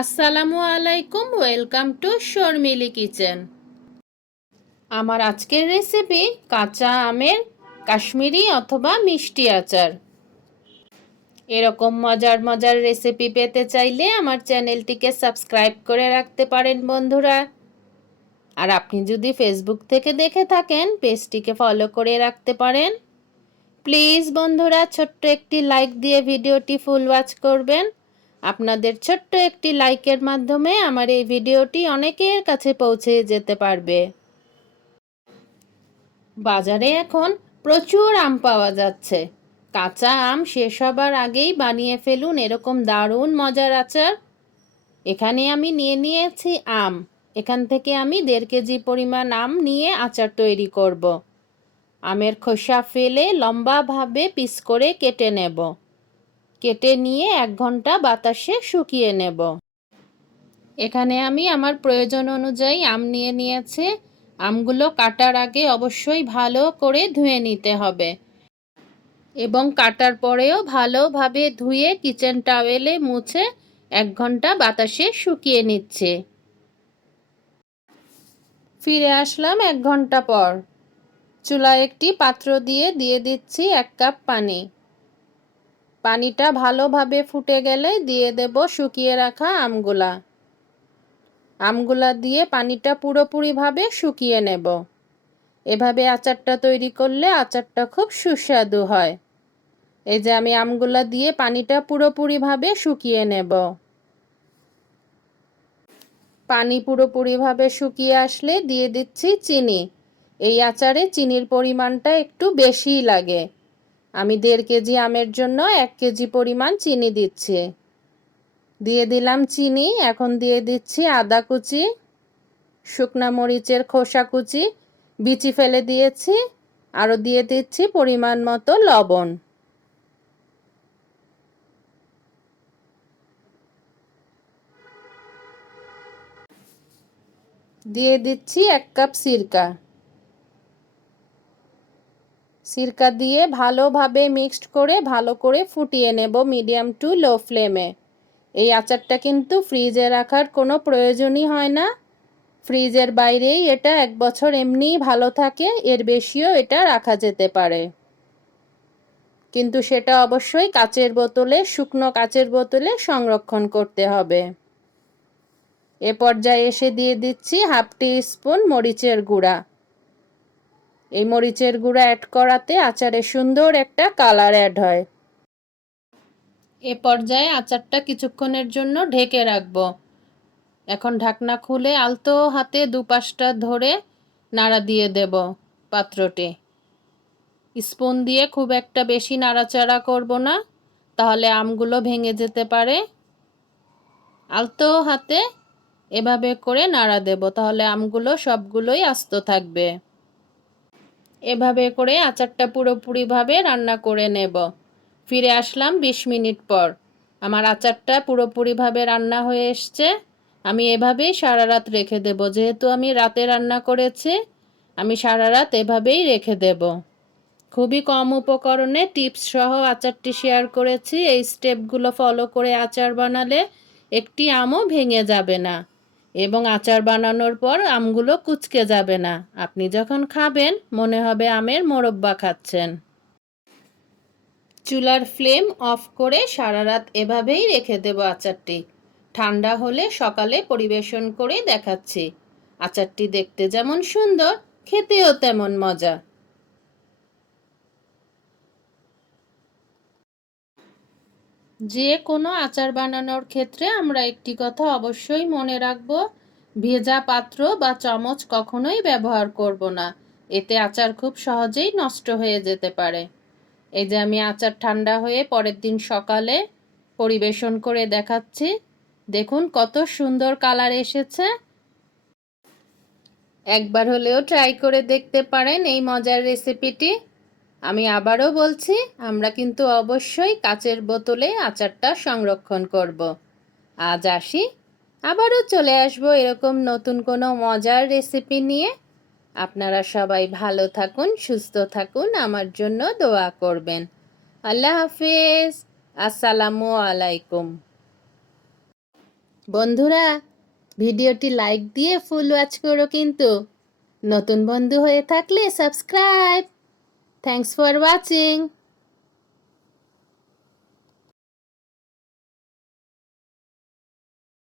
আসসালামু আলাইকুম, welcome to Sharmili kitchen. আমার আজকের রেসিপি কাঁচা আমের কাশ্মীরি অথবা মিষ্টি আচার। এরকম মজার মজার রেসিপি পেতে চাইলে আমার চ্যানেলটিকে সাবস্ক্রাইব করে রাখতে পারেন বন্ধুরা। আর আপনি যদি ফেসবুক থেকে দেখে থাকেন পেজটিকে ফলো করে রাখতে পারেন। প্লিজ বন্ধুরা, ছোট্ট একটি লাইক দিয়ে ভিডিওটি ফুল ওয়াচ করবেন। আপনাদের ছোট্ট একটি লাইকের মাধ্যমে আমার এই ভিডিওটি অনেকের কাছে পৌঁছে যেতে পারবে। বাজারে এখন প্রচুর আম পাওয়া যাচ্ছে। কাঁচা আম শেষ হবার আগেই বানিয়ে ফেলুন এরকম দারুণ মজার আচার। এখানে আমি নিয়ে নিয়েছি আম। এখান থেকে আমি 1.5 কেজি পরিমাণ আম নিয়ে আচার তৈরি করব। আমের খোসা ফেলে লম্বাভাবে পিস করে কেটে নেব। কেটে নিয়ে 1 ঘন্টা বাতাসে শুকিয়ে নেব। এখানে আমি আমার প্রয়োজন অনুযায়ী আম নিয়ে নিয়েছি। আমগুলো কাটার আগে অবশ্যই ভালো করে ধুয়ে নিতে হবে এবং কাটার পরেও ভালোভাবে ধুয়ে কিচেন টাওয়েলে মুছে 1 ঘন্টা বাতাসে শুকিয়ে নিচ্ছে। ফিরে আসলাম 1 ঘন্টা পর। চুলায় একটি পাত্র দিয়ে দিচ্ছি 1 কাপ পানি। পানিটা ভালোভাবে ফুটে গেলে দিয়ে দেব শুকিয়ে রাখা আমগুলা দিয়ে পানিটা পুরোপুরিভাবে শুকিয়ে নেব। এভাবে আচারটা তৈরি করলে আচারটা খুব সুস্বাদু হয়। এই যে আমি আমগুলা দিয়ে পানিটা পুরোপুরিভাবে শুকিয়ে নেব। পানি পুরোপুরিভাবে শুকিয়ে আসলে দিয়ে দিচ্ছি চিনি। এই আচারে চিনির পরিমাণটা একটু বেশিই লাগে। আমি 1.5 কেজি আমের জন্য 1 কেজি পরিমাণ চিনি দিচ্ছি। দিয়ে দিলাম চিনি। এখন দিয়ে দিচ্ছি আদা কুচি, শুকনা মরিচের খোসা কুচি, বিচি ফেলে দিয়েছি। আরও দিয়ে দিচ্ছি পরিমাণ মতো লবণ। দিয়ে দিচ্ছি 1 কাপ সিরকা। সিরকা দিয়ে ভালোভাবে মিক্সড করে ভালো করে ফুটিয়ে নেব মিডিয়াম টু লো ফ্লেমে। এই আচারটা কিন্তু ফ্রিজে রাখার কোনো প্রয়োজনই হয় না। ফ্রিজের বাইরেই এটা 1 বছর এমনিই ভালো থাকে, এর বেশিও এটা রাখা যেতে পারে। কিন্তু সেটা অবশ্যই কাচের বোতলে, শুকনো কাচের বোতলে সংরক্ষণ করতে হবে। এ পর্যায়ে এসে দিয়ে দিচ্ছি 1/2 টিস্পুন মরিচের গুঁড়া। এই মরিচের গুঁড়া অ্যাড করাতে আচারে সুন্দর একটা কালার অ্যাড হয়। এ পর্যায়ে আচারটা কিছুক্ষণের জন্য ঢেকে রাখবো। এখন ঢাকনা খুলে আলতো হাতে দুপাশটা ধরে নাড়া দিয়ে দেব পাত্রটি। স্পুন দিয়ে খুব একটা বেশি নাড়াচাড়া করব না, তাহলে আমগুলো ভেঙে যেতে পারে। আলতো হাতে এভাবে করে নাড়া দেব, তাহলে আমগুলো সবগুলোই আস্ত থাকবে। এভাবে করে আচারটা পুরোপুরিভাবে রান্না করে নেব। ফিরে আসলাম 20 মিনিট পর। আমার আচারটা পুরোপুরিভাবে রান্না হয়ে এসছে। আমি এভাবেই সারা রাত রেখে দেব। যেহেতু আমি রাতে রান্না করেছি, আমি সারা রাত এভাবেই রেখে দেব। খুবই কম উপকরণে টিপস সহ আচারটি শেয়ার করেছি। এই স্টেপগুলো ফলো করে আচার বানালে একটি আমও ভেঙে যাবে না এবং আচার বানানোর পর আমগুলো কুঁচকে যাবে না। আপনি যখন খাবেন মনে হবে আমের মোরব্বা খাচ্ছেন। চুলার ফ্লেম অফ করে সারা রাত এভাবেই রেখে দেব আচারটি। ঠান্ডা হলে সকালে পরিবেশন করে দেখাচ্ছি। আচারটি দেখতে যেমন সুন্দর, খেতেও তেমন মজা। যে কোনো আচার বানানোর ক্ষেত্রে আমরা একটি কথা অবশ্যই মনে রাখব, ভেজা পাত্র বা চামচ কখনোই ব্যবহার করব না। এতে আচার খুব সহজেই নষ্ট হয়ে যেতে পারে। এই যে আমি আচার ঠান্ডা হয়ে পরের দিন সকালে পরিবেশন করে দেখাচ্ছি। দেখুন কত সুন্দর কালার এসেছে। একবার হলেও ট্রাই করে দেখতে পারেন এই মজার রেসিপিটি। আমি আবারও বলছি, আমরা কিন্তু অবশ্যই কাচের বোতলে আচারটা সংরক্ষণ করব। আজ আসি, আবারও চলে আসবো এরকম নতুন কোনো মজার রেসিপি নিয়ে। আপনারা সবাই ভালো থাকুন, সুস্থ থাকুন, আমার জন্য দোয়া করবেন। আল্লাহ হাফেজ। আসসালামু আলাইকুম। বন্ধুরা, ভিডিওটি লাইক দিয়ে ফুল ওয়াচ করো কিন্তু। নতুন বন্ধু হয়ে থাকলে সাবস্ক্রাইব। Thanks for watching.